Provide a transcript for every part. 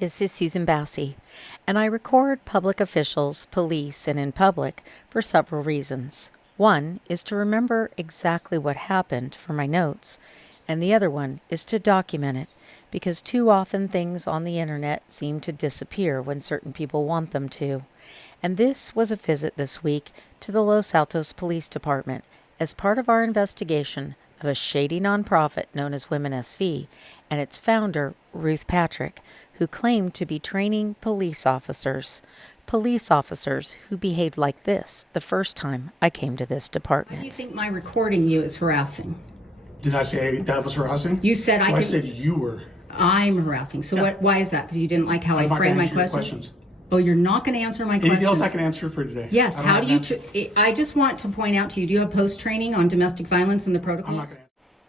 This is Susan Bassi, and I record public officials, police, and in public for several reasons. One is to remember exactly what happened for my notes, and the other one is to document it, because too often things on the internet seem to disappear when certain people want them to. And this was a visit this week to the Los Altos Police Department as part of our investigation of a shady nonprofit known as WomenSV and its founder, Ruth Patrick, who claimed to be training police officers who behaved like this the first time I came to this department. Why do you think my recording you is harassing? Did I say that was harassing? You said I said you were. I'm harassing. So Yeah. why is that? Because you didn't like how I framed my questions? Oh, you're not going to answer my questions? Anything else I can answer for today? Yes. How do you... I just want to point out to you, do you have post-training on domestic violence and the protocols? I'm not going to.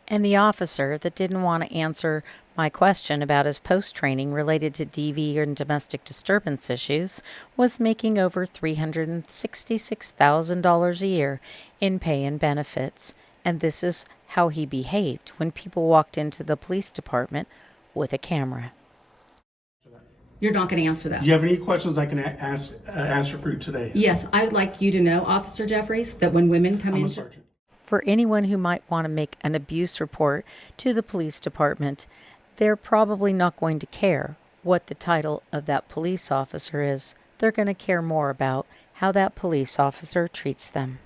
And the officer that didn't want to answer my question about his post-training related to DV and domestic disturbance issues was making over $366,000 a year in pay and benefits. And this is how he behaved when people walked into the police department with a camera. You're not going to answer that. Do you have any questions I can answer for you today? Yes, I'd like you to know, Officer Jeffries, that when women come I'm in... a sergeant. For anyone who might want to make an abuse report to the police department, they're probably not going to care what the title of that police officer is. They're going to care more about how that police officer treats them.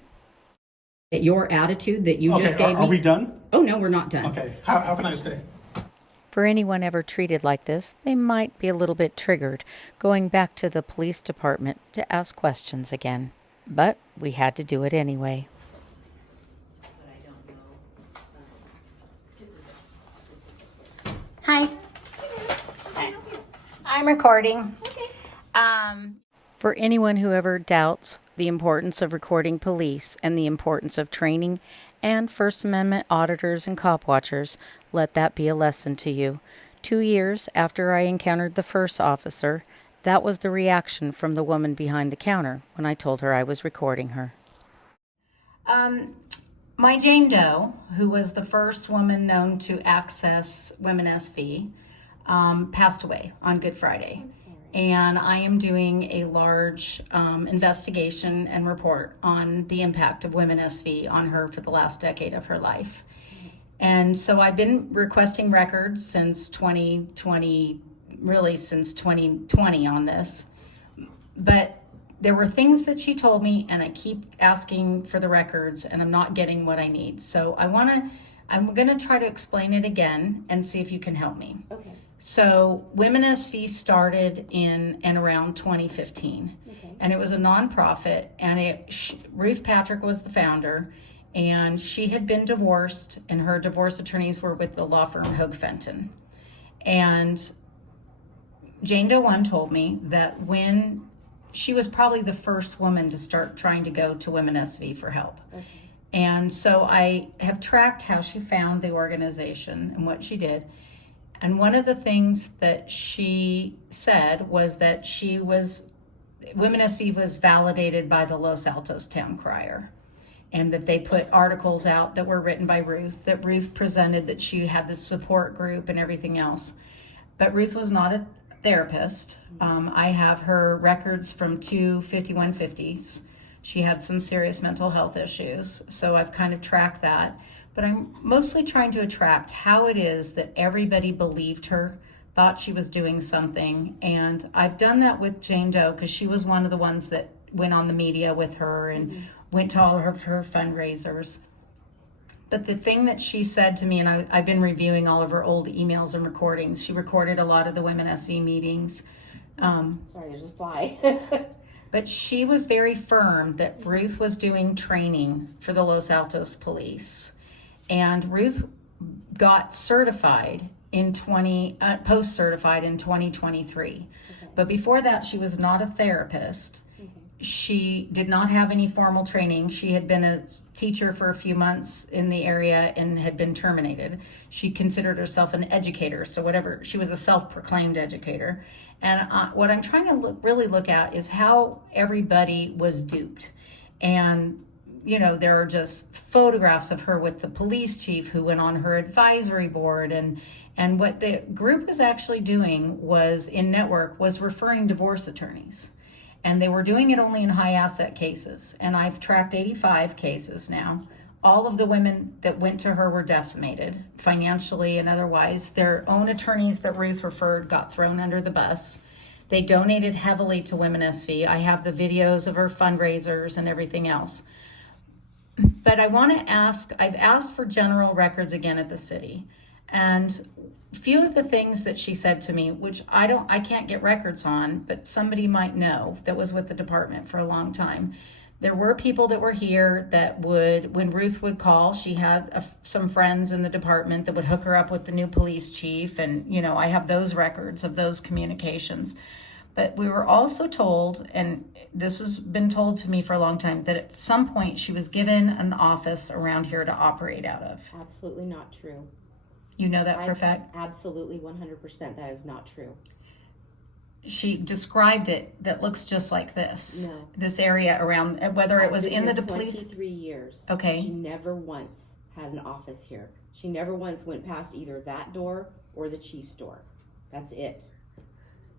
Your attitude that you just gave me... Are we done? Oh, no, we're not done. Okay. Have a nice day. For anyone ever treated like this, they might be a little bit triggered going back to the police department to ask questions again. But we had to do it anyway. Hi. I'm recording. For anyone who ever doubts the importance of recording police and the importance of training and First Amendment auditors and cop watchers, let that be a lesson to you. 2 years after I encountered the first officer, that was the reaction from the woman behind the counter when I told her I was recording her. My Jane Doe, who was the first woman known to access WomenSV, passed away on Good Friday. And I am doing a large investigation and report on the impact of WomenSV on her for the last decade of her life. And so I've been requesting records since 2020, really since 2020 on this. But there were things that she told me, and I keep asking for the records, and I'm not getting what I need. So I'm gonna try to explain it again and see if you can help me. Okay. So WomenSV started in and around 2015, and it was a nonprofit, and Ruth Patrick was the founder, and she had been divorced, and her divorce attorneys were with the law firm Hoag Fenton. And Jane Doe 1 told me that when she was probably the first woman to start trying to go to WomenSV for help. Okay. And so I have tracked how she found the organization and what she did. And one of the things that she said was that WomenSV was validated by the Los Altos town crier, and that they put articles out that were written by Ruth, that Ruth presented, that she had this support group and everything else. But Ruth was not a therapist. I have her records from 2 5150s. She had some serious mental health issues, so I've kind of tracked that. But I'm mostly trying to attract how it is that everybody believed her, thought she was doing something. And I've done that with Jane Doe because she was one of the ones that went on the media with her and went to all of her fundraisers. But the thing that she said to me, and I've been reviewing all of her old emails and recordings. She recorded a lot of the WomenSV meetings. Sorry, there's a fly. But she was very firm that Ruth was doing training for the Los Altos police. And Ruth got certified in post-certified in 2023. Okay. But before that, she was not a therapist. Okay. She did not have any formal training. She had been a teacher for a few months in the area and had been terminated. She considered herself an educator, so whatever. She was a self-proclaimed educator. And what I'm trying to really look at is how everybody was duped. And there are just photographs of her with the police chief who went on her advisory board. And what the group was actually doing was, in network, was referring divorce attorneys. And they were doing it only in high asset cases. And I've tracked 85 cases now. All of the women that went to her were decimated financially and otherwise. Their own attorneys that Ruth referred got thrown under the bus. They donated heavily to WomenSV. I have the videos of her fundraisers and everything else. But I want to ask, I've asked for general records again at the city. And a few of the things that she said to me, which I can't get records on, but somebody might know that was with the department for a long time. There were people that were here that would, when Ruth would call, she had some friends in the department that would hook her up with the new police chief. And, I have those records of those communications. But we were also told, and this has been told to me for a long time, that at some point she was given an office around here to operate out of. Absolutely not true. You know that for a fact? Absolutely 100%. That is not true. She described it that looks just like this. No. This area around, whether it was in the police. 23 years. Okay. She never once had an office here. She never once went past either that door or the chief's door. That's it.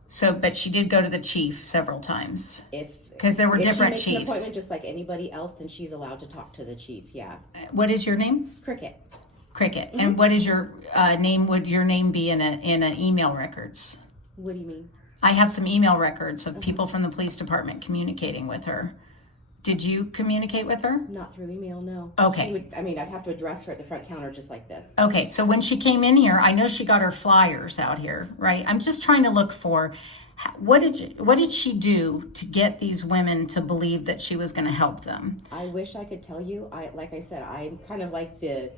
So, but she did go to the chief several times. Because there were if different she makes chiefs. an appointment just like anybody else, then she's allowed to talk to the chief. Yeah. What is your name? Cricket. Cricket. Mm-hmm. And what is your name? Would your name be in an email records? What do you mean? I have some email records of people from the police department communicating with her. Did you communicate with her? Not through email, no. Okay. I'd have to address her at the front counter just like this. Okay, so when she came in here, I know she got her flyers out here, right? I'm just trying to look for what did she do to get these women to believe that she was going to help them? I wish I could tell you. Like I said, I'm kind of like the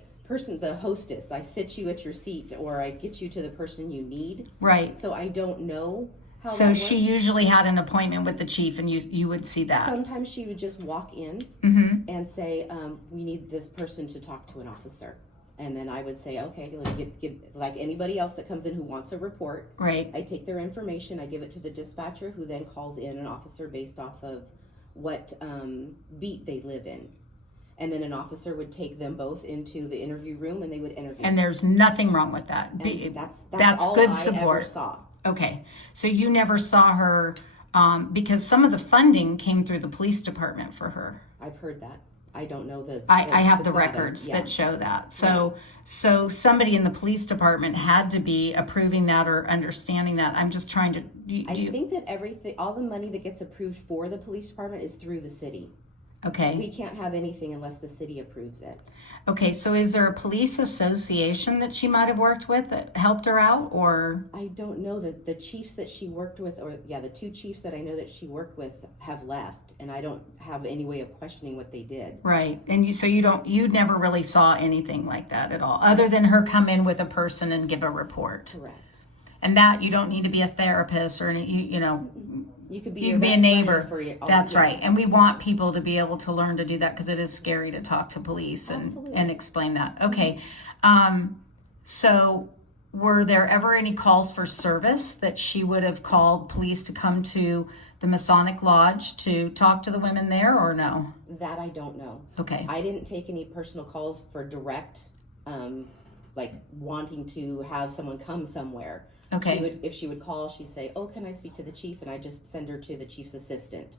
hostess. I sit you at your seat, or I get you to the person you need. Right. So I don't know how So that she works. usually had an appointment with the chief, and you would see that. Sometimes she would just walk in and say, we need this person to talk to an officer. And then I would say, okay, let me give like anybody else that comes in who wants a report. Right. I take their information, I give it to the dispatcher, who then calls in an officer based off of what beat they live in. And then an officer would take them both into the interview room, and they would interview. And there's nothing wrong with that. And That's all good I support. ever saw. Okay, so you never saw her because some of the funding came through the police department for her. I've heard that. I don't know the. I have the Gatos, records yeah. that show that. So somebody in the police department had to be approving that or understanding that. I'm just trying to. I think that all the money that gets approved for the police department is through the city. Okay. We can't have anything unless the city approves it. Okay, so is there a police association that she might have worked with that helped her out, or? I don't know that the chiefs that she worked with, the two chiefs that I know that she worked with have left, and I don't have any way of questioning what they did. Right, and you never really saw anything like that at all, other than her come in with a person and give a report. Correct. And that you don't need to be a therapist or any, You could be you your can be a best neighbor. friend That's right. And we want people to be able to learn to do that because it is scary to talk to police Absolutely. and explain that. Okay. So were there ever any calls for service that she would have called police to come to the Masonic Lodge to talk to the women there, or no? That I don't know. Okay. I didn't take any personal calls for direct, like wanting to have someone come somewhere. Okay. If she would call, she'd say, "Oh, can I speak to the chief?" And I just send her to the chief's assistant.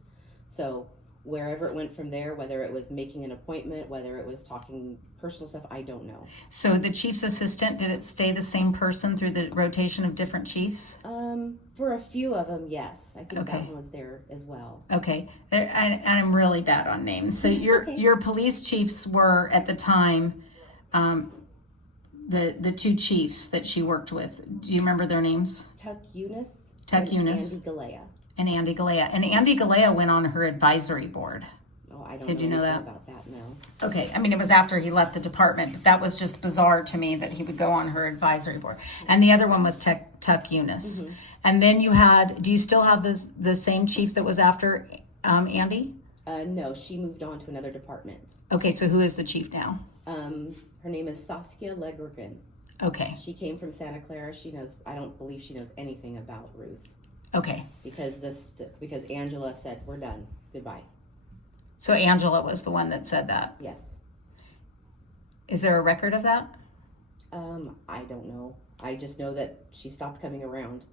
So wherever it went from there, whether it was making an appointment, whether it was talking personal stuff, I don't know. So the chief's assistant, did it stay the same person through the rotation of different chiefs? For a few of them, yes. I think Okay. that one was there as well. Okay, I'm really bad on names. So your police chiefs were at the time, the two chiefs that she worked with. Do you remember their names? Tuck Eunice. Tuck and Eunice. Andy Galea. And Andy Galea. And Andy Galea went on her advisory board. Oh, I don't Did you know anything that? about that, no. Okay, I mean, it was after he left the department, but that was just bizarre to me that he would go on her advisory board. And the other one was Tuck Eunice. Mm-hmm. And then do you still have the same chief that was after Andy? No, she moved on to another department. Okay, so who is the chief now? Her name is Saskia Legrigan. Okay, She came from Santa Clara. I don't believe she knows anything about Ruth okay. because Angela said, "We're done. Goodbye." So Angela was the one that said that. Yes. Is there a record of that? I don't know. I just know that she stopped coming around.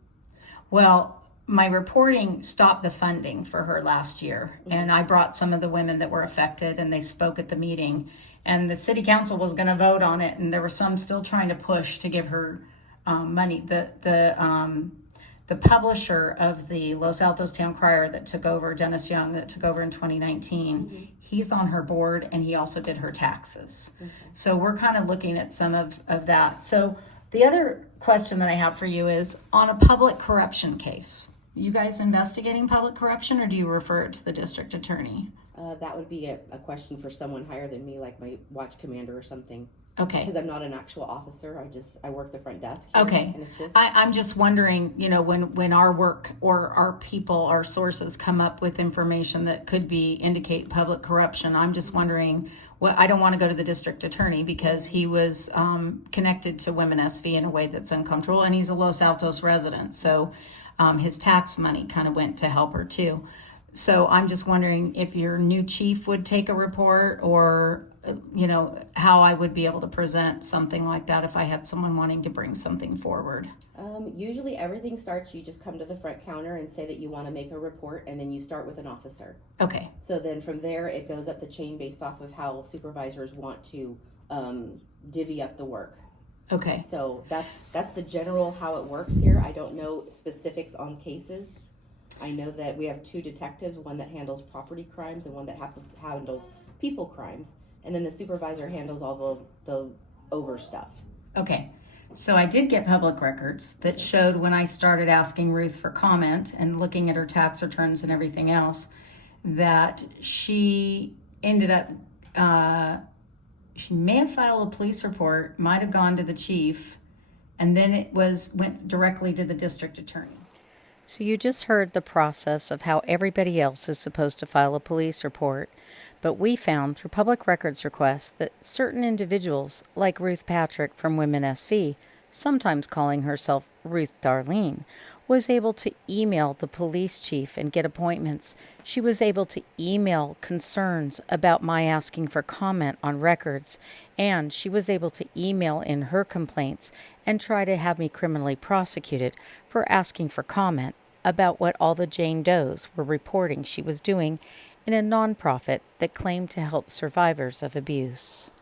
Well, my reporting stopped the funding for her last year, and I brought some of the women that were affected, and they spoke at the meeting, and the city council was going to vote on it, and there were some still trying to push to give her money. The publisher of the Los Altos Town Crier that took over, Dennis Young, that took over in 2019, he's on her board, and he also did her taxes. So we're kind of looking at some of that. So the other question that I have for you is, on a public corruption case, you guys investigating public corruption, or do you refer it to the district attorney? That would be a question for someone higher than me, like my watch commander or something. Okay. Because I'm not an actual officer. I work the front desk here Okay. and assist. I'm just wondering, when our work or our people, our sources come up with information that could indicate public corruption, I'm just wondering, I don't want to go to the district attorney because he was connected to WomenSV in a way that's uncomfortable, and he's a Los Altos resident, so his tax money kind of went to help her too. So I'm just wondering if your new chief would take a report, or how I would be able to present something like that if I had someone wanting to bring something forward. Usually everything starts, you just come to the front counter and say that you want to make a report, and then you start with an officer. Okay. So then from there, it goes up the chain based off of how supervisors want to divvy up the work. Okay. So that's the general how it works here. I don't know specifics on cases. I know that we have 2 detectives, one that handles property crimes and one that handles people crimes. And then the supervisor handles all the over stuff. Okay. So I did get public records that showed when I started asking Ruth for comment and looking at her tax returns and everything else, that she ended up, she may have filed a police report, might have gone to the chief, and then it went directly to the district attorney. So you just heard the process of how everybody else is supposed to file a police report, but we found through public records requests that certain individuals, like Ruth Patrick from WomenSV, sometimes calling herself Ruth Darlene, was able to email the police chief and get appointments. She was able to email concerns about my asking for comment on records, and she was able to email in her complaints and try to have me criminally prosecuted for asking for comment about what all the Jane Does were reporting she was doing in a nonprofit that claimed to help survivors of abuse.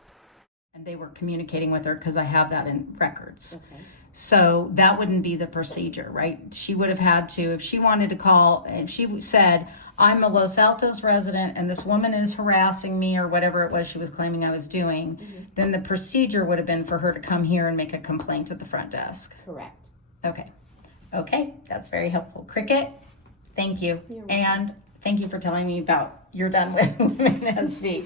And they were communicating with her because I have that in records. Okay. So that wouldn't be the procedure, right? She would have had to, if she wanted to call, if she said, I'm a Los Altos resident and this woman is harassing me, or whatever it was she was claiming I was doing, then the procedure would have been for her to come here and make a complaint at the front desk. Correct. Okay, that's very helpful. Cricket, thank you. And thank you for telling me about you're done with WomenSV.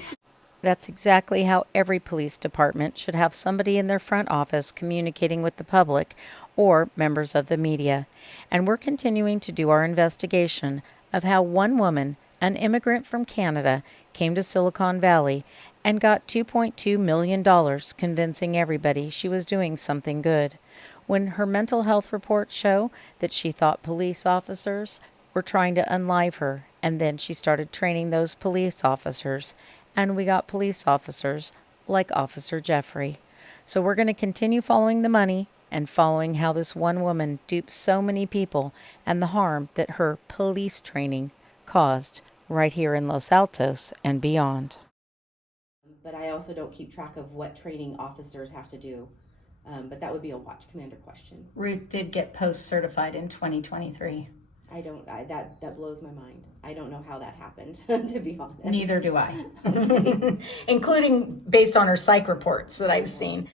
That's exactly how every police department should have somebody in their front office communicating with the public or members of the media. And we're continuing to do our investigation of how one woman, an immigrant from Canada, came to Silicon Valley and got $2.2 million convincing everybody she was doing something good, when her mental health reports show that she thought police officers were trying to unlive her, and then she started training those police officers, and we got police officers like Officer Jeffrey. So we're going to continue following the money and following how this one woman duped so many people and the harm that her police training caused right here in Los Altos and beyond. But I also don't keep track of what training officers have to do. But that would be a watch commander question. Ruth did get post-certified in 2023. That blows my mind. I don't know how that happened, to be honest. Neither do I. Including based on her psych reports that I've seen.